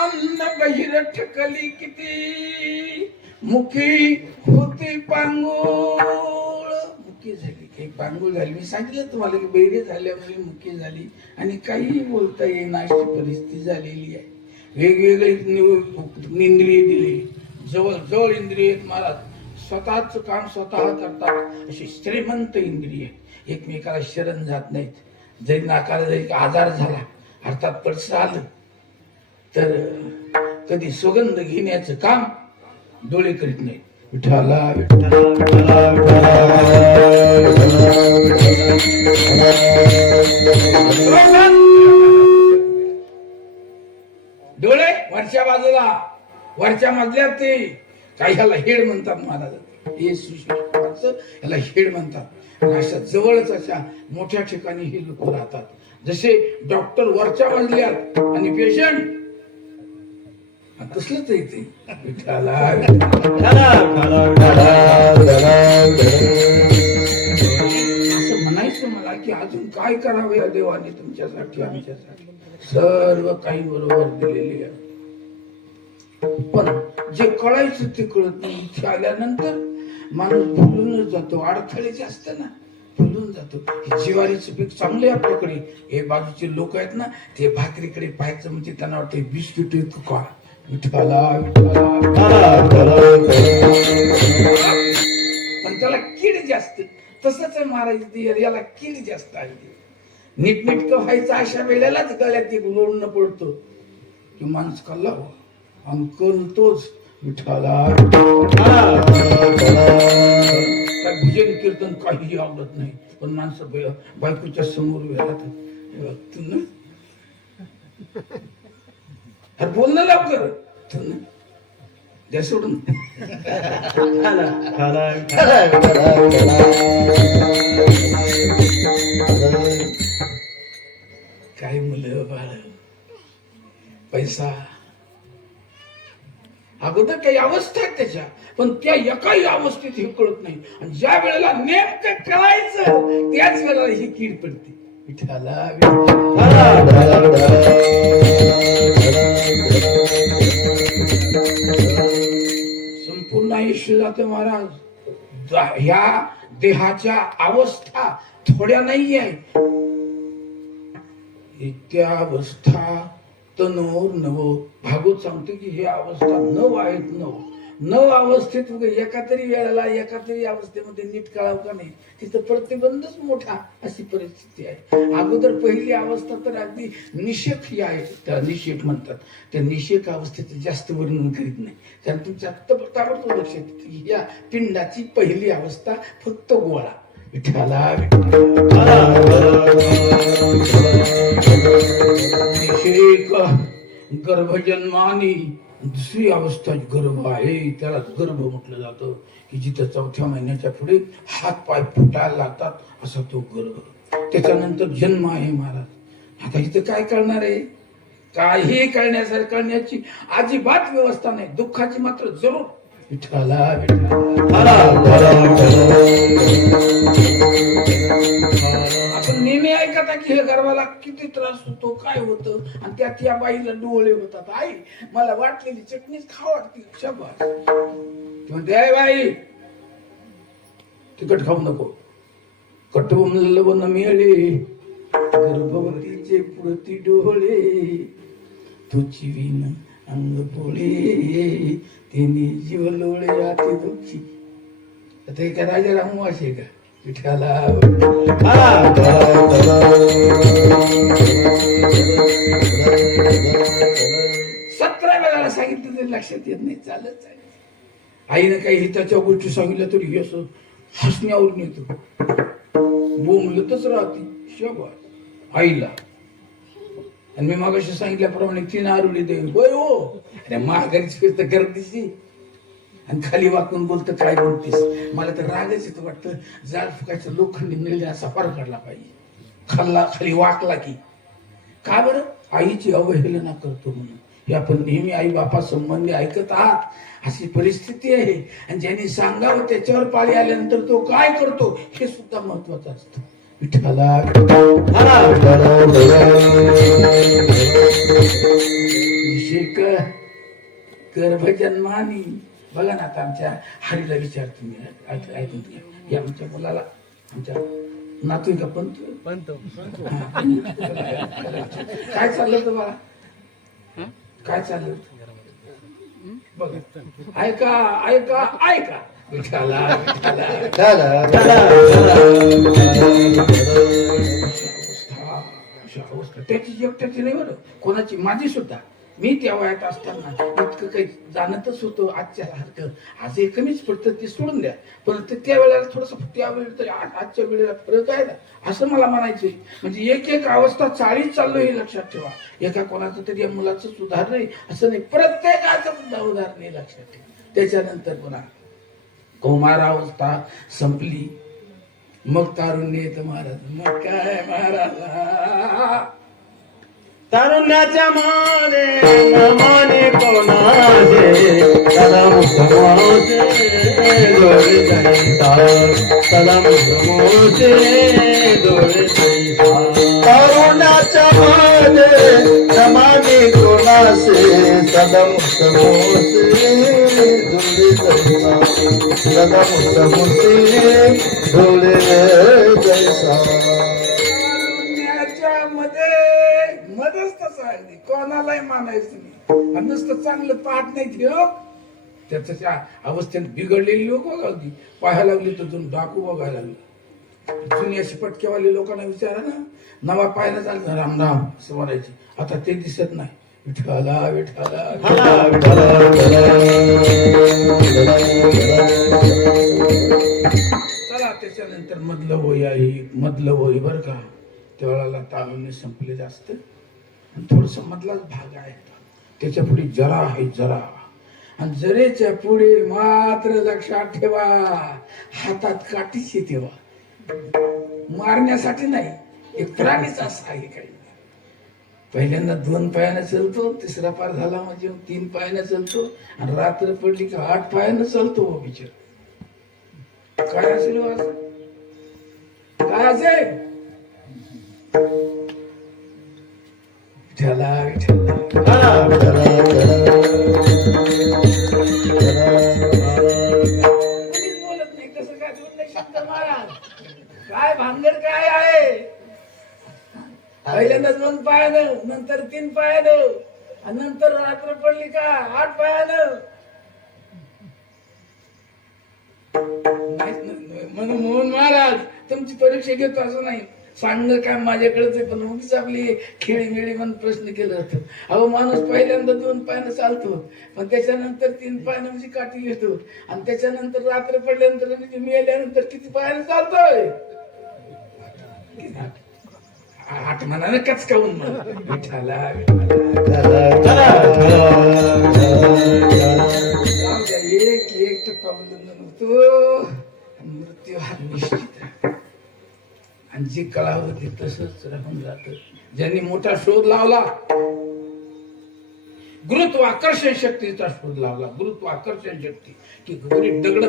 अन्न बहिर ठकली किती मुखी होती पांगुळ. मुखी झाली काही पांगुळ झाली. मी सांगितलं तुम्हाला की बहिरे झाल्यामुळे मुखी झाली आणि काही बोलता येईना अशी परिस्थिती झालेली आहे. वेगवेगळे इंद्रिय दिले, जवळ जवळ इंद्रिय महाराज स्वतःच काम स्वतः करतात अशी श्रीमंत इंद्रिय एकमेकाला शरण जात नाहीत. जरी नाकाला जरी आजार झाला अर्थात पडसं आलं तर कधी सुगंध घेण्याचं काम डोळे करीत नाही. विठ्ठला विठ्ठला विठ्ठला विठ्ठला. डोळे वरच्या बाजूला, वरच्या मधल्यात ते काही ह्याला हेड म्हणतात महाराज. हे सुशिक्षित ह्याला हेड म्हणतात. अशा जवळच अशा मोठ्या ठिकाणी हे लोक राहतात. जसे डॉक्टर वरच्या मजल्यात आणि पेशंट तसलंच येते. विठ्ठला असं म्हणायचं मला की अजून काय करावे या देवाने तुमच्यासाठी आमच्यासाठी. सर्व काही बरोबर दिलेले आहे पण जे कळायचं ते कळत नाही. इथे आल्यानंतर माणूस भुलूनच जातो. अडथळे जास्त ना भुलून जातो. ज्वारीचं पीक चांगले आपल्याकडे. हे बाजूचे लोक आहेत ना ते भाकरीकडे पाहायचं म्हणजे त्यांना वाटतं बिस्किट येतो का. विठ्ठला पण त्याला कीड जास्त. तसंच आहे महाराज याला कीड जास्त आहे. नीटनेटकं व्हायचं अशा वेळेलाच गळ्यात एक लोणनं पडतो की माणूस कल्लाव आणि कळतोच. विठ्ठला भजन कीर्तन काहीही आवडत नाही पण माणसं बायकोच्या समोर वेळात बोलणं लवकर द्या सोडून. काय मुलं बाळ पैसा अगोदर काही अवस्था आहेत त्याच्या पण त्या एकाही अवस्थेत हे कळत नाही. आणि ज्या वेळेला नेमकं कळायचं त्याच वेळेला ही कीड पडते. विठ्ठला संपूर्ण आयुष्य जाते महाराज. ह्या देहाच्या अवस्था थोड्या नाही आहे. त्या अवस्था तनोर नव भागवत सांगते की हे अवस्था नव आहेत. नव अवस्थेत एका तरी वेळेला एका तरी अवस्थेमध्ये नीट कळावं का नाही तिथं प्रतिबंधच मोठा अशी परिस्थिती आहे. अगोदर पहिली अवस्था तर अगदी निषेक ही आहे. त्या निषेक म्हणतात. त्या निषेक अवस्थेत जास्त वर्णन करीत नाही कारण तुमच्या ताबडतोब लक्षात येते या पिंडाची पहिली अवस्था फक्त गोळा. विठ्ठला निषेक गर्भजन्मानी दुसरी अवस्था गर्भ आहे. त्याला गर्भ म्हटलं जातं की जिथं चौथ्या महिन्याच्या पुढे हात पाय फुटायला लागतात असा तो गर्भ. त्याच्यानंतर जन्म आहे महाराज. आता इथं काय करणार आहे. काही करण्यासारखं करण्याची अजिबात व्यवस्था नाही. दुःखाची मात्र जरूर. विठ्ठला आपण नेहमी ऐकता की हे गर्भाला किती त्रास होतो काय होतं आणि त्यात या बाईला डोळे होतात. आई मला वाटलेली चटणीच खा वाटते. शाबास म्हणते बाई तिखट खाऊ नको. कटवून लवण मिळे गर्भवतीचे पुरती डोळे तुझी विन अंग पोळे तिने जीव लोळे आती दुःखी. आता एका राजा रामू असे का. विठ्ठला 17 वेळाला सांगितलं तरी लक्षात येत नाही. चालत आहे. आईनं काही हिताच्या गोष्टी सांगितल्या तरी असं हसण्यावरून येतो. बोंबलतच राहते. शाबास आईला. आणि मी मागाशी सांगितल्याप्रमाणे 3 आरुली देवी होय हो. अरे महागारीची तर गर्दीची आणि खाली वाकून बोलतं काय बोलतीस. मला तर रागच येतो. वाटतं जाळ फुकायचं लोखंडी मिळले असा पार काढला पाहिजे. खाली वाकला की का बरं आईची अवहेलना करतो म्हणून. हे आपण नेहमी आई बापा संबंधी ऐकत आहात अशी परिस्थिती आहे. आणि ज्यांनी सांगावं त्याच्यावर पाळी आल्यानंतर तो काय करतो हे सुद्धा महत्वाचं असतं. विठ्ठला शिक गर्भजन्मानी. बघा ना आता आमच्या हरीला विचार तुम्ही ऐकून घ्या. हे आमच्या मुलाला आमच्या नातू का पंत काय चाललं होतं बाळा? काय चाललं होतं बघा. ऐका ऐका ऐका विठाला त्याची एकट्याची नाही बरं, कोणाची माझी सुद्धा. मी त्या वयात असताना इतकं काही जाणतच होतो. आजच्या सारखं आज हे कमीच पडतं ते सोडून द्या, पण त्या वेळेला थोडस त्यावेळी आजच्या वेळेला फरक आहे ना असं मला म्हणायचंय. म्हणजे एक एक अवस्था चाळीस चाललो हे लक्षात ठेवा. एका कोणाचं तरी मुलाचं सुधार नाही असं नाही, प्रत्येकाचं सुद्धा उदाहरण नाही लक्षात ठेवा. त्याच्यानंतर पुन्हा कौमारावस्था संपली, मग तारुण्य येतं महाराज. मग काय महाराज तारुण्याच्या माने नमाने कोणाचे सदा मुखमोचे डोळे जैसा सदा मुखमोचे डोळे जैसा. तारुण्याच्या माने नमाने कोणाचे सदा मुखमोचे डोळे जैसा सदा मुखमोचे डोळे जैसा. मध्येच तसं आहे, कोणालाही मानायचं नाही. आणि नुसतं चांगलं पाठ नाही ठेव, त्याच्या अवस्थेत बिघडलेली लोक बघावली पाहायला लागली तर जुन डाकू बघायला लागले. जुनी अशी पटकेवाले लोकांना विचारा ना, नवा पाहायला चाललं राम राम असं म्हणायचे. आता ते दिसत नाही. विठ्ठला विठ्ठला चला. त्याच्यानंतर मधलं होई आई, मधलं होई बर का. त्यावेळेला तारुण्य संपले जास्त, थोडस मधलाच भाग आहे. त्याच्या पुढे जरा आहे जरा, आणि जरेच्या पुढे मात्र लक्षात ठेवा हातात काठीच ठेवा. मारण्यासाठी नाही, एक प्राणीच असा आहे. काही पहिल्यांदा 2 पायाने चालतो, तिसरा पार झाला म्हणजे 3 पायाने चालतो, आणि रात्र पडली की 8 पायाने चालतो. बिचार काय असेल असं, काय असेल विठ्ठला विठ्ठला. बोलत नाही कसं काय शब्द महाराज, काय भानगड काय आहे. पहिल्यांदा 2 पायानं, नंतर 3 पायानं, आणि नंतर रात्र पडली का 8 पायानं. म्हणून मोहन महाराज तुमची परीक्षा घेतो असं नाही सांगणं काय माझ्याकडेच आहे, पण उगीच आपली खेळीमेळी म्हणून प्रश्न केलं होतं. अहो माणूस पहिल्यांदा 2 पायानं चालतो, पण त्याच्यानंतर 3 पायानं म्हणजे काठी घेतो, आणि त्याच्यानंतर रात्र पडल्यानंतर म्हणजे मिळाल्यानंतर किती पायानं चालतोय. 8 मनानं कचकावून विठाला एक टप्पा होतो, मृत्यू हा निश्चित आहे. आणि जी कळा होती तसंच राहून जात. ज्यांनी मोठा शोध लावला, गुरुत्वाकर्षण शक्तीचा शोध लावला, गुरुत्वाकर्षण शक्ती, की घरी दगड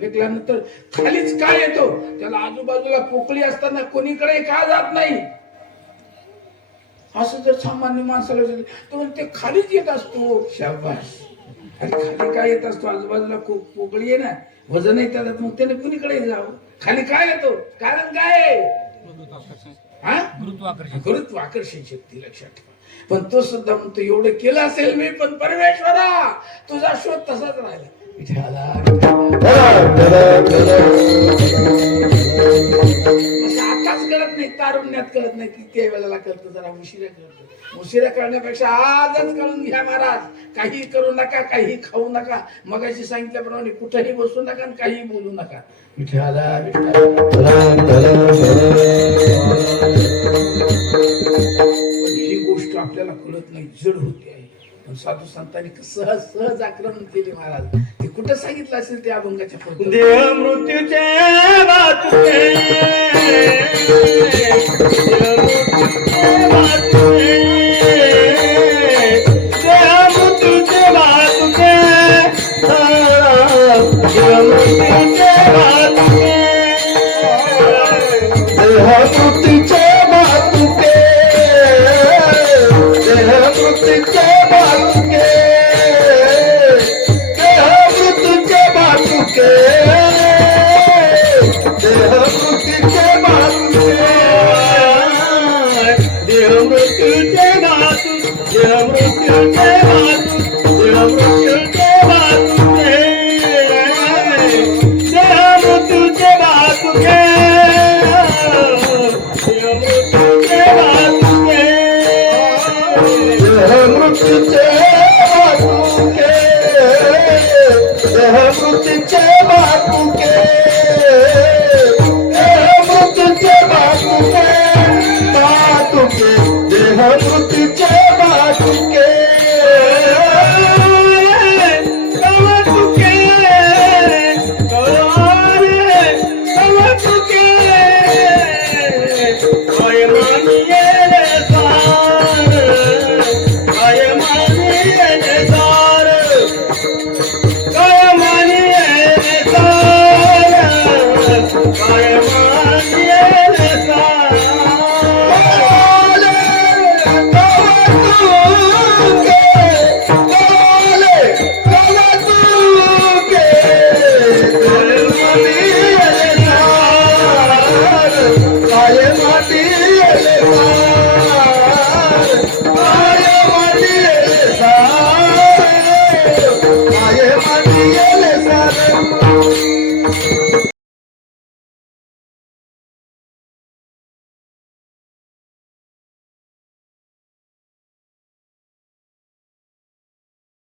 फेकल्यानंतर खालीच काय येतो, त्याला आजूबाजूला पोकळी असताना कोणीकडे का जात नाही. असं जर सामान्य माणसाला तर ते खालीच येत असतो. शाबास. आणि खाली काय येत असतो, आजूबाजूला पोकळी आहे ना, वजन आहे त्याला, मग त्याने कुणीकडे जावं. खाली काय येतो, कारण काय, गुरुत्वाकर्षण शक्ती लक्षात ठेवा. पण तो सुद्धा म्हणतो एवढं केलं असेल मी, पण परमेश्वरा तुझा शोध तसाच राहिला. आताच कळत नाही, तारुण्यात कळत नाही, की त्या वेळेला कळतं, जरा उशिरा कळतं. उशिरा कळण्यापेक्षा आजच कळून घ्या महाराज. काही करू नका, काही खाऊ नका, मगाशी सांगितल्याप्रमाणे कुठेही बसू नका आणि काही बोलू नका. विठ्ठला ही गोष्ट आपल्याला कळत नाही, जड होते आहे. पण साधू संतांनी सहज सहज आक्रमण केले महाराज. ते कुठं सांगितलं असेल त्या अभंगाच्या पुढे, देह मृत्यूचे वाचुके, देह मृत्यूचे वाचुके मृत्यूचे वाचून जीव मृत्यू